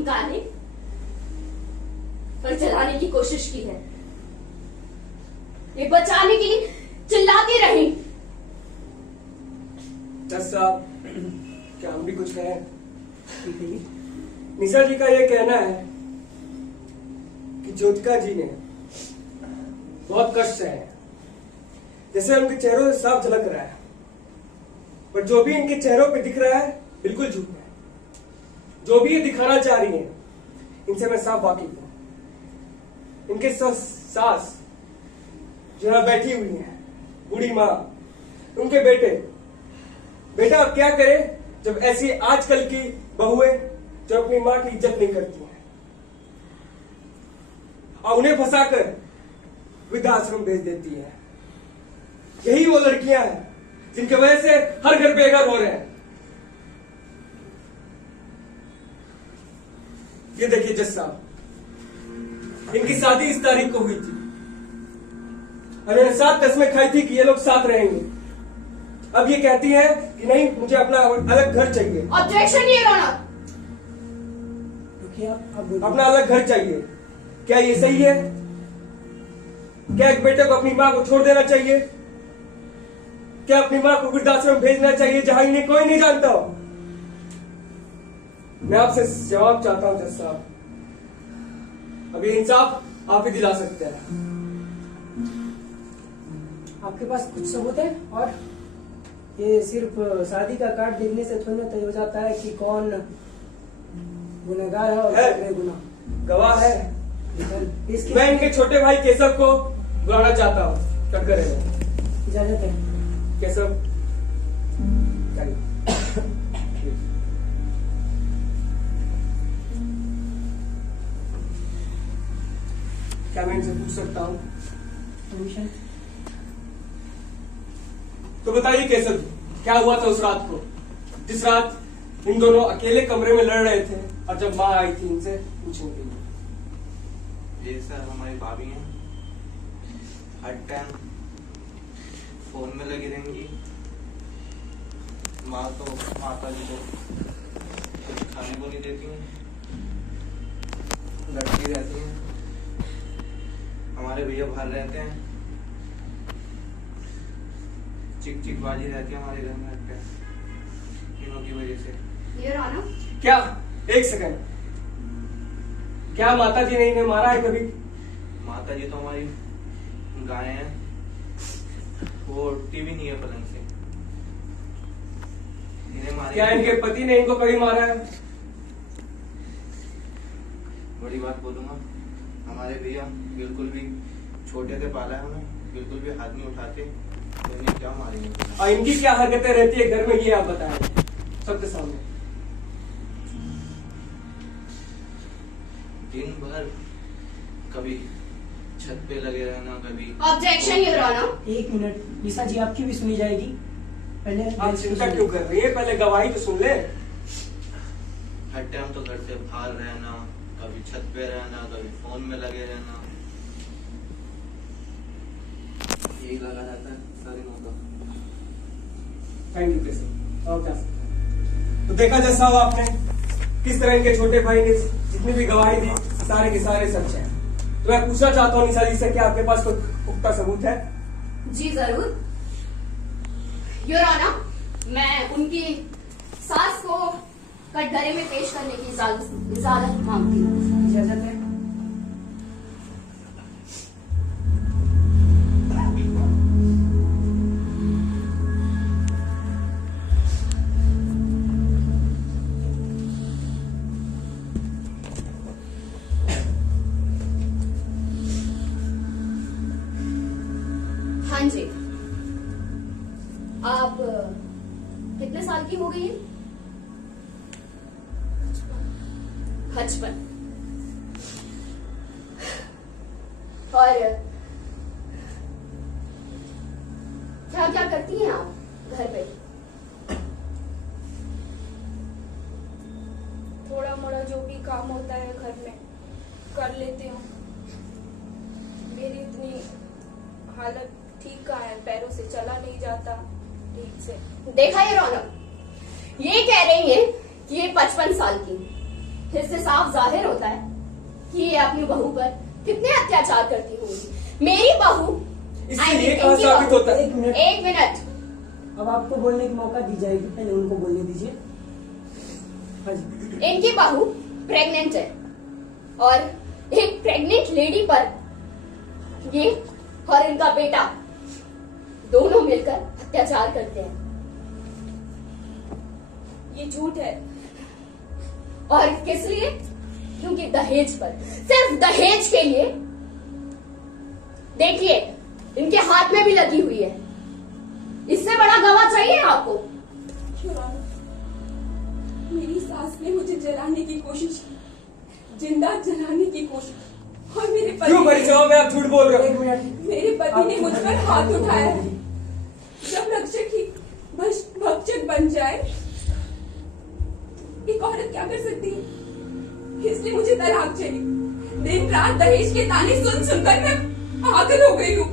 धमकाने पर जलाने की कोशिश की है। ये बचाने के लिए चिल्लाती रही। दस साहब, क्या हम भी कुछ कहें? निशा जी का ये कहना है कि ज्योतिका जी ने बहुत कष्ट सहे हैं, जैसे उनके चेहरों से साफ झलक रहा है, पर जो भी इनके चेहरों पे दिख रहा है बिल्कुल झूठ है। जो भी ये दिखाना चाह रही है, इनसे मैं साफ वाकिफ हूं। इनके सास जो यहां बैठी हुई है, बूढ़ी माँ, उनके बेटा अब क्या करे जब ऐसी आजकल की बहुएं जो अपनी मां की इज्जत नहीं करती हैं और उन्हें फंसाकर वृद्धाश्रम भेज देती है। यही वो लड़कियां हैं जिनकी वजह से हर घर बेघर हो रहे हैं। ये देखिए जज साहब, इनकी शादी इस तारीख को हुई थी। उन्होंने 7 कसमें खाई थी कि ये लोग साथ रहेंगे। अब ये कहती है कि नहीं, मुझे अपना अलग घर चाहिए। ऑब्जेक्शन ये रोना। अपना अलग घर चाहिए। क्या ये सही है? क्या एक बेटे को अपनी मां को छोड़ देना चाहिए? क्या अपनी मां को वृद्धाश्रम भेजना चाहिए जहां इन्हें कोई नहीं जानता हो? मैं आपसे जवाब चाहता हूं जज साहब। अब ये इंसाफ आप ही दिला सकते हैं। आपके पास कुछ सबूत है? और ये सिर्फ शादी का कार्ड देखने से थोड़ा तय हो जाता है कि कौन गुनहगार है और बेगुनाह। गवाह है। इसकी मैं इनके छोटे भाई केशव को बुलाना चाहता हूँ। क्या करें? इजाजत है? केशव, क्या मैं इनसे पूछ सकता हूँ? परमिशन? तो बताइए केशव जी, क्या हुआ था उस रात को, जिस रात इन दोनों अकेले कमरे में लड़ रहे थे और जब माँ आई थी इनसे पूछने के लिए? ये सर हमारी भाभी हैं, हर टाइम फोन में लगी रहेंगी। माता जी को कुछ खाने को नहीं देती हैं, लड़ती रहती हैं। हमारे भैया बाहर रहते हैं, चिकबाजी रहती है हमारे घर में हर टाइम, इन्हों की वजह से। ये रोना। क्या? एक सेकंड, क्या माता जी ने इन्हें मारा है कभी? माता जी तो हमारी गाय है, वो उठती भी नहीं है पलंग से। इन्हें मारे। क्या इनके पति ने इनको कभी मारा है? बड़ी बात बोलूंगा, हमारे भैया बिल्कुल भी छोटे से पाला है हमें, बिल्कुल भी हाथ नहीं उठाते, तो इन्हें क्या मारेंगे? और इनकी क्या हरकतें रहती है घर में, ये आप बताएं सबके सामने। दिन भर कभी छत पे लगे रहना, कभी। ऑब्जेक्शन ये रोना। 1 मिनट, निशा जी आपकी भी सुनी जाएगी। पहले आप चिंता क्यों कर रही है? पहले गवाही तो सुन ले। हर टाइम तो घर से बाहर रहना, कभी छत पे रहना, कभी फोन में लगे रहना, यही लगा रहता है सारी मौका। Thank you Keshav. और क्या सकते हैं? तो देखा जैसा हो आपने किस तरह के छोटे भाई ने जितनी भी गवाही दी, सारे के सारे सच है। तो मैं पूछना चाहता हूँ निशा जी से, क्या आपके पास कोई पुख्ता सबूत है? जी जरूर योर ऑनर, मैं उनकी सास को कटघरे में पेश करने की इजाजत मांगती हूँ। इजाजत है? हाँ जी, आप कितने साल की हो गई हैं? 55। और क्या क्या करती हैं आप घर पे? थोड़ा मोड़ा जो भी काम होता है घर में कर लेती हूँ। मेरी इतनी हालत ठीक कहाँ है, पैरों से चला नहीं जाता ठीक से। देखा ये रौनक, ये कह रही है कि ये 55 साल की, इससे साफ जाहिर होता है कि ये अपनी बहू पर कितने अत्याचार करती होंगी। मेरी बहू इससे ये कहाँ साबित होता है? एक मिनट, अब आपको बोलने की मौका दी जाएगी, पहले उनको बोलने दीजिए। हाँ जी। इनकी बहू प्रेग्नेंट है और एक प्रेग्नेंट लेडी पर ये और इनका बेटा दोनों मिलकर अत्याचार करते हैं। ये झूठ है। और किस लिए? क्योंकि दहेज पर, सिर्फ दहेज के लिए। देखिए इनके हाथ में भी लगी हुई है। इससे बड़ा गवाह चाहिए आपको? योर ऑनर, मेरी सास ने मुझे जलाने की कोशिश की, जिंदा जलाने की कोशिश, और मेरे क्यों बड़ी पति सभा में आप झूठ बोल रहे एक हो? मिनट। मेरे पति ने मुझ पर हाथ उठाया है। जब रक्षक ही भक्षक बन जाए, एक औरत क्या कर सकती है? इसलिए मुझे तलाक चाहिए। दिन रात दहेज के ताने सुन सुनकर मैं पागल हो गई हूँ।